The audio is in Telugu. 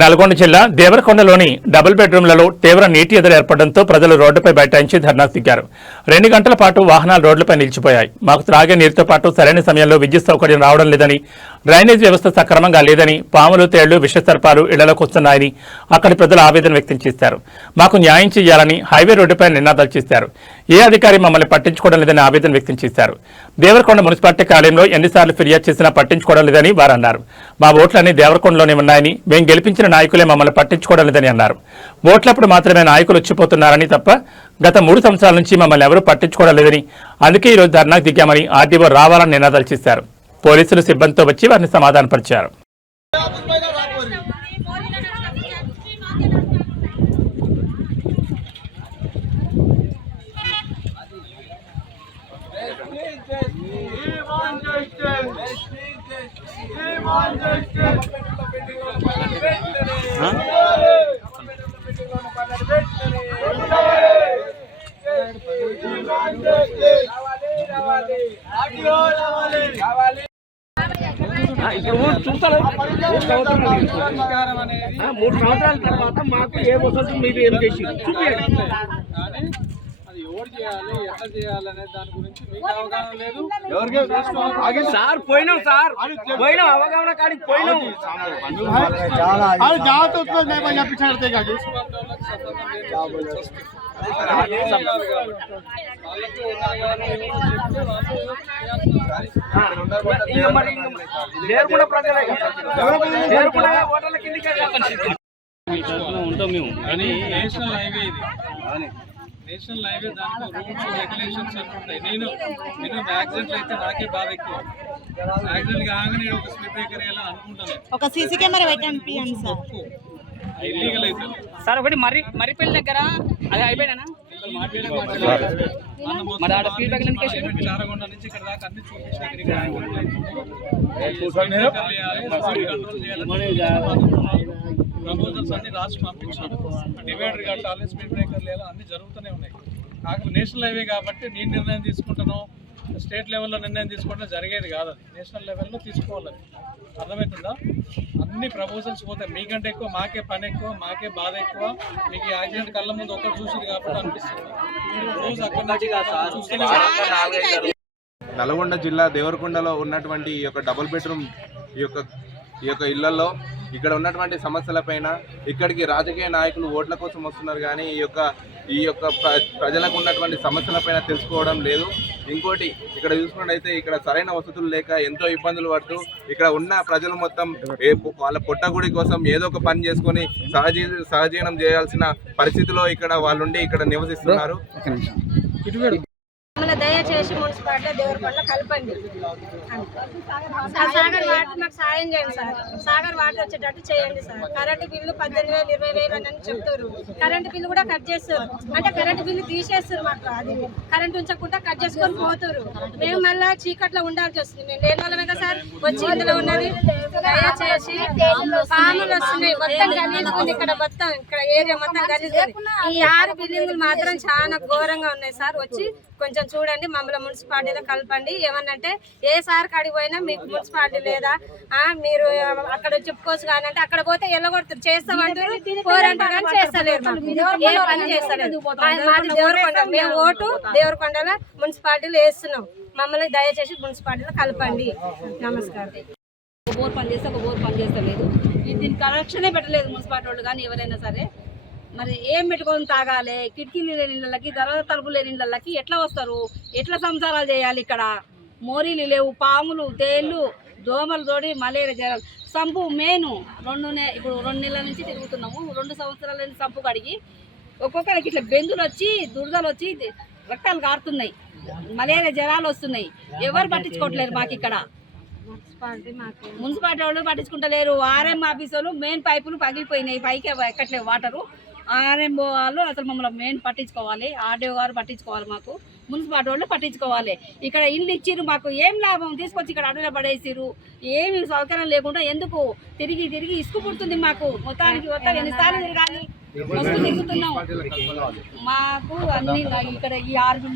నల్గొండ జిల్లా దేవరకొండలోని డబుల్ బెడ్రూమ్లలో తీవ్ర నీటి ఎదురు ఏర్పడడంతో ప్రజలు రోడ్డుపై బైఠాయించి ధర్నాకు దిగారు. 2 గంటల పాటు వాహనాలు రోడ్లపై నిలిచిపోయాయి. మాకు త్రాగే నీటితో పాటు సరైన సమయంలో విద్యుత్ సౌకర్యం రావడం లేదని, డ్రైనేజ్ వ్యవస్థ సక్రమంగా లేదని, పాములు తేళ్లు విషసర్పాలు ఇళ్లలోకి వస్తున్నాయని అక్కడి ప్రజలు ఆవేదన వ్యక్తం చేశారు. మాకు న్యాయం చేయాలని హైవే రోడ్డుపై నినాదాలు చేశారు. ఏ అధికారి మమ్మల్ని పట్టించుకోవడం లేదని ఆవేదన వ్యక్తం చేశారు. దేవరకొండ మున్సిపాలిటీ కార్యాలయంలో ఎన్నిసార్లు ఫిర్యాదు చేసినా పట్టించుకోవడం లేదని వారు అన్నారు. మా ఓట్లన్నీ దేవరకొండలోనే ఉన్నాయని, మేము గెలిపించిన నాయకులే మమ్మల్ని పట్టించుకోవడం లేదని అన్నారు. ఓట్లప్పుడు మాత్రమే నాయకులు వచ్చిపోతున్నారని తప్ప గత 3 సంవత్సరాల నుంచి మమ్మల్ని ఎవరూ పట్టించుకోవడం లేదని, అందుకే ఈరోజు ధర్నాకు దిగామని ఆర్డీఓ రావాలని నినాదాలు చేశారు. పోలీసులు సిబ్బందితో వచ్చి వారిని సమాధానపరిచారు. ఇప్పుడు చూస్తారు 3 సంవత్సరాల తర్వాత మాకు ఏ వసతి మీరు ఏం చేసి చూపించండి. అది ఎవరు చేయాలి, ఎట్లా చేయాలనే దాని గురించి మీకు అవగాహన లేదు. సార్ పోయినాం, అవగాహన కాడికి పోయినాం. ఉంటాం మేము కానీ నేషనల్ హైవే ఇది. నేషనల్ హైవే దాంట్లో రూల్స్ రెగ్యులేషన్స్ అన్నీ ఉంటాయి. నేను యాక్సిడెంట్ అయితే నాకే బాధ ఎక్కువ. యాక్సిడెంట్ కాగానే నేను ఒక స్పీడ్ బ్రేకర్ వేయాలని అనుకుంటాను. ఒక సీసీ కెమెరా పెట్టండి ఇల్లీగల్ అయితే సార్ ఒకటి మర్రిపల్లి దగ్గర అది అయిపోయినా చారగొండ నుంచి ఇక్కడ దాకా అన్ని ప్రపోజల్స్ అన్ని రాసి పంపించాను. డివైడర్ కట్టాలి, స్పీడ్ బ్రేకర్ లేదా అన్ని జరుగుతూనే ఉన్నాయి. కాకపోతే నేషనల్ హైవే కాబట్టి నేను నిర్ణయం తీసుకుంటాను, స్టేట్ లెవెల్లో నిర్ణయం తీసుకుంటే జరిగేది కాదు. అది నేషనల్ లెవెల్లో తీసుకోవాలి. అర్థమవుతుందా? అన్ని ప్రపోజల్స్ పోతాయి. మీకంటే ఎక్కువ మాకే పని ఎక్కువ, మాకే బాధ ఎక్కువ. మీకు ఈ యాక్సిడెంట్ కళ్ళ ముందు ఒక్కటి చూసింది కాబట్టి అనిపిస్తుంది. రోజు అక్కడ నల్గొండ జిల్లా దేవరకొండలో ఉన్నటువంటి ఈ యొక్క డబుల్ బెడ్రూమ్ ఈ యొక్క ఇళ్లలో ఇక్కడ ఉన్నటువంటి సమస్యలపైన ఇక్కడికి రాజకీయ నాయకులు ఓట్ల కోసం వస్తున్నారు కానీ ఈ యొక్క ప్రజలకు ఉన్నటువంటి సమస్యలపైన తెలుసుకోవడం లేదు. ఇంకోటి ఇక్కడ చూసుకున్నట్టయితే ఇక్కడ సరైన వసతులు లేక ఎంతో ఇబ్బందులు పడుతూ ఇక్కడ ఉన్న ప్రజలు మొత్తం వాళ్ళ పొట్టగుడి కోసం ఏదో ఒక పని చేసుకొని సహజీవనం చేయాల్సిన పరిస్థితిలో ఇక్కడ వాళ్ళుండి ఇక్కడ నివసిస్తున్నారు. దయచేసి మున్సిపాలిటీ దేవరకొండ కలపండి. సాగర్ వాటర్ మాకు సాయం చేయండి సార్. సాగర్ వాటర్ వచ్చేటట్టు చేయండి సార్. కరెంటు బిల్లు 18,000 20,000 అని చెప్తారు. కరెంటు బిల్లు కూడా కట్ చేస్తారు. అంటే కరెంటు బిల్లు తీసేస్తారు. మాకు అది కరెంట్ ఉంచకుండా కట్ చేసుకొని పోతారు. మేము మళ్ళీ చీకట్లో ఉండాల్సి వస్తుంది. మేము లేని వాళ్ళమే కదా సార్ వచ్చి ఇందులో ఉన్నది. దయచేసి పాములు వస్తున్నాయి. మొత్తం గలీజ్ ఉంది ఇక్కడ. మొత్తం ఇక్కడ ఏరియా మొత్తం గలీజ్. ఈ 6 బిల్డింగులు మాత్రం చాలా ఘోరంగా ఉన్నాయి సార్. వచ్చి కొంచెం చూడండి, మమ్మల్ని మున్సిపాలిటీలో కలపండి. ఏమన్నంటే ఏ సార్ కాడికి పోయినా మీకు మున్సిపాలిటీ లేదా, మీరు అక్కడ చెప్పుకోవచ్చు కానీ అంటే అక్కడ పోతే ఎల్లగొడతారు. చేస్తామంటారు, పోరంటారు కానీ చేస్తలేరు. ఏ పని చేస్తలేదు. మాది దేవరకొండ. మేము ఓటు దేవరకొండలో మున్సిపాలిటీలో వేస్తున్నాం. మమ్మల్ని దయచేసి మున్సిపాలిటీలో కలపండి. నమస్కారం. ఒక బోర్ పని చేస్తే ఒక బోర్ పని చేస్తలేదు. దీనికి కనెక్షనే పెట్టలేదు మున్సిపాలిటీ వాళ్ళు కానీ ఎవరైనా సరే. మరి ఏం పెట్టుకొని తాగాలి? కిటికీలు లేని ఇళ్ళకి, దర్వాజా తలుపులు లేని ఇళ్ళకి ఎట్లా వస్తారు? ఎట్లా సంసారాలు చేయాలి? ఇక్కడ మోరీలు లేవు, పాములు తేళ్ళు దోమలు తోడి మలేరియా జ్వరాలు. సంపు మెయిన్ ఇప్పుడు 2 నెలల నుంచి తిరుగుతున్నాము. 2 సంవత్సరాల నుంచి సంపు కడిగి ఒక్కొక్కరికి ఇట్లా బెందులు వచ్చి దురదలు వచ్చి రక్తాలు కారుతున్నాయి, మలేరియా జ్వరాలు వస్తున్నాయి. ఎవరు పట్టించుకోవట్లేరు మాకు ఇక్కడ. మున్సిపాలిటీ వాళ్ళు పట్టించుకుంటలేరు. ఆర్ఎం ఆఫీస్ వాళ్ళు మెయిన్ పైపులు పగిలిపోయినాయి, పైకి ఎక్కట్లేవు వాటరు. ఆర్ఎంఓ వాళ్ళు అసలు మమ్మల్ని మెయిన్ పట్టించుకోవాలి. ఆర్డీఓ గారు పట్టించుకోవాలి. మాకు మున్సిపాలిటీ వాళ్ళు పట్టించుకోవాలి. ఇక్కడ ఇల్లు ఇచ్చిర్రు, మాకు ఏం లాభం? తీసుకొచ్చి ఇక్కడ అడవిలో పడేసిర్రు. ఏమి సౌకర్యం లేకుండా ఎందుకు తిరిగి ఇసుకు పుడుతుంది మాకు. మొత్తానికి ఎన్నిసార్లు తిరగాలి? మస్తు తిరుగుతున్నాం. మాకు అన్ని ఇక్కడ ఈ 6